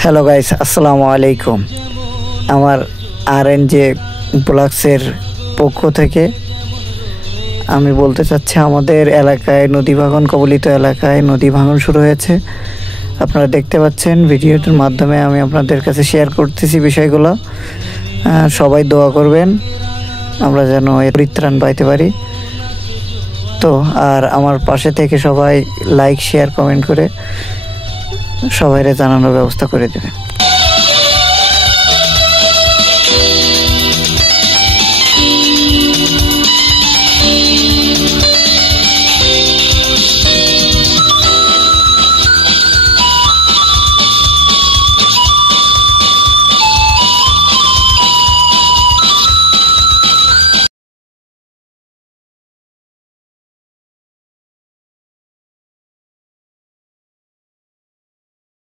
Hello guys, আসসালামু আলাইকুম। আমার RNJ ব্লগসের পক্ষ থেকে আমি বলতে চাচ্ছি, আমাদের এলাকায় নদী ভাঙন কবলিত এলাকায় নদী ভাঙন শুরু হয়েছে। আপনারা দেখতে পাচ্ছেন, ভিডিওটির মাধ্যমে আমি আপনাদের কাছে শেয়ার করতেছি বিষয়গুলো। সবাই দোয়া করবেন আমরা যেন এর পরিত্রাণ পাইতে পারি। তো আর আমার পাশে থেকে সবাই লাইক, শেয়ার, কমেন্ট করে সবাইরে জানানোর ব্যবস্থা করে দেবেন।